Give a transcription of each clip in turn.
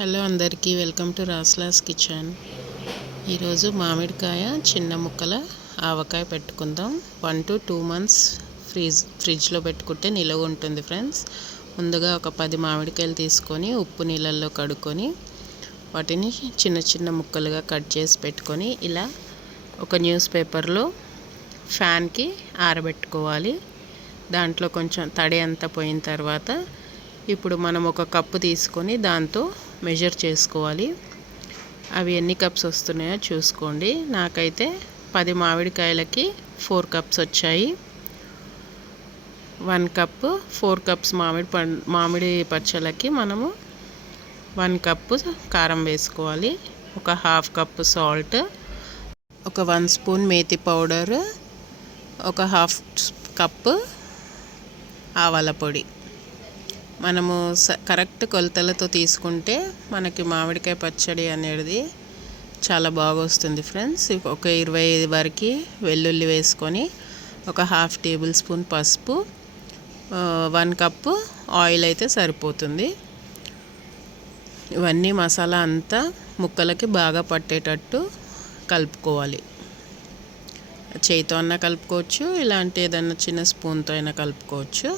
Hello అందరికీ welcome to రాస్లాస్ kitchen. ఈరోజు మామిడికాయ చిన్న ముక్కల ఆవకాయ పెట్టుకుందాం. One to two months fridge ఫ్రిడ్జ్లో పెట్టుకుంటే నిలవ ఉంటుంది ఫ్రెండ్స్. ముందుగా ఒక పది మామిడికాయలు తీసుకొని ఉప్పు నీళ్ళల్లో కడుక్కొని వాటిని చిన్న చిన్న ముక్కలుగా కట్ చేసి పెట్టుకొని ఇలా ఒక న్యూస్ పేపర్లో ఫ్యాన్కి ఆరబెట్టుకోవాలి. దాంట్లో కొంచెం తడి అంతా పోయిన తర్వాత ఇప్పుడు మనం ఒక కప్పు తీసుకొని దాంతో మెజర్ చేసుకోవాలి. అవి ఎన్ని కప్స్ వస్తున్నాయో చూసుకోండి. నాకైతే పది మామిడికాయలకి ఫోర్ కప్స్ వచ్చాయి. వన్ కప్ ఫోర్ కప్స్ మామిడి పం మామిడి పచ్చళ్ళకి మనము వన్ కప్పు కారం వేసుకోవాలి. ఒక హాఫ్ కప్పు సాల్ట్ ఒక వన్ స్పూన్ మేతి పౌడర్ ఒక హాఫ్ కప్పు ఆవాల పొడి. మనము కరెక్ట్ కొలతలతో తీసుకుంటే మనకి మామిడికాయ పచ్చడి అనేది చాలా బాగా వస్తుంది ఫ్రెండ్స్ ఒక ఇరవై ఐదు వరకు వెల్లుల్లి వేసుకొని ఒక హాఫ్ టేబుల్ స్పూన్ పసుపు వన్ కప్పు ఆయిల్ అయితే సరిపోతుంది. ఇవన్నీ మసాలా అంతా ముక్కలకి బాగా పట్టేటట్టు కలుపుకోవాలి. చేయితో అన్నా కలుపుకోవచ్చు ఇలాంటి ఏదన్నా చిన్న స్పూన్తో అయినా కలుపుకోవచ్చు.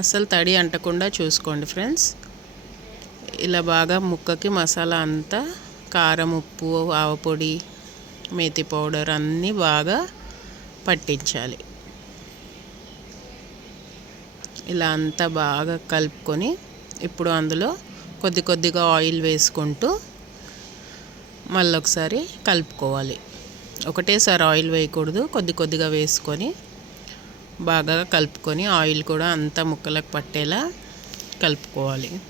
అస్సలు తడి అంటకుండా చూసుకోండి ఫ్రెండ్స్. ఇలా బాగా ముక్కకి మసాలా అంతా కారం ఉప్పు ఆవపొడి మేతి పౌడర్ అన్నీ బాగా పట్టించాలి. ఇలా అంతా బాగా కలుపుకొని ఇప్పుడు అందులో కొద్ది కొద్దిగా ఆయిల్ వేసుకుంటూ మళ్ళొకసారి కలుపుకోవాలి. ఒకటేసారి ఆయిల్ వేయకూడదు కొద్ది కొద్దిగా వేసుకొని బాగా కలుపుకొని ఆయిల్ కూడా అంతా ముక్కలకు పట్టేలా కలుపుకోవాలి.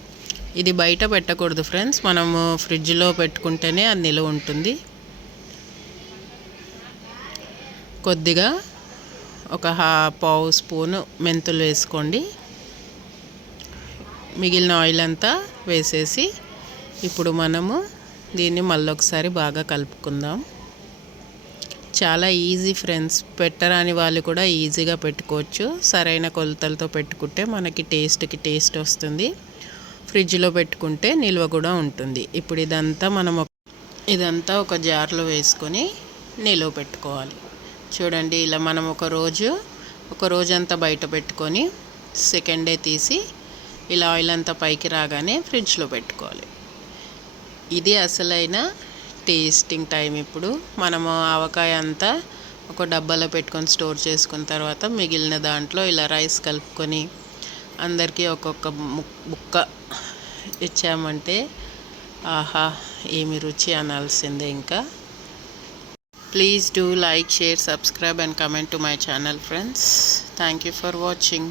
ఇది బయట పెట్టకూడదు ఫ్రెండ్స్. మనము ఫ్రిడ్జ్లో పెట్టుకుంటేనే అది నిలువ ఉంటుంది. కొద్దిగా ఒక హా పావు స్పూను మెంతులు వేసుకోండి. మిగిలిన ఆయిల్ అంతా వేసేసి ఇప్పుడు మనము దీన్ని మళ్ళొకసారి బాగా కలుపుకుందాం. చాలా ఈజీ ఫ్రెండ్స్ పెట్టరాని వాళ్ళు కూడా ఈజీగా పెట్టుకోవచ్చు. సరైన కొలతలతో పెట్టుకుంటే మనకి టేస్ట్కి టేస్ట్ వస్తుంది. ఫ్రిడ్జ్లో పెట్టుకుంటే నిల్వ కూడా ఉంటుంది. ఇప్పుడు ఇదంతా మనం ఇదంతా ఒక జార్లో వేసుకొని నిల్వ పెట్టుకోవాలి. చూడండి ఇలా మనం ఒక రోజు ఒక రోజంతా బయట పెట్టుకొని సెకండ్ డే తీసి ఇలా ఆయిల్ అంతా పైకి రాగానే ఫ్రిడ్జ్లో పెట్టుకోవాలి. ఇది అసలైన టేస్టింగ్ టైం ఇప్పుడు. మనము ఆవకాయ అంతా ఒక డబ్బాలో పెట్టుకొని స్టోర్ చేసుకున్న తర్వాత మిగిలిన దాంట్లో ఇలా రైస్ కలుపుకొని అందరికీ ఒక్కొక్క ముక్క ఇచ్చామంటే ఆహా ఏమి రుచి అనాల్సిందే ఇంకా. Please do like share subscribe and comment to my channel friends thank you for watching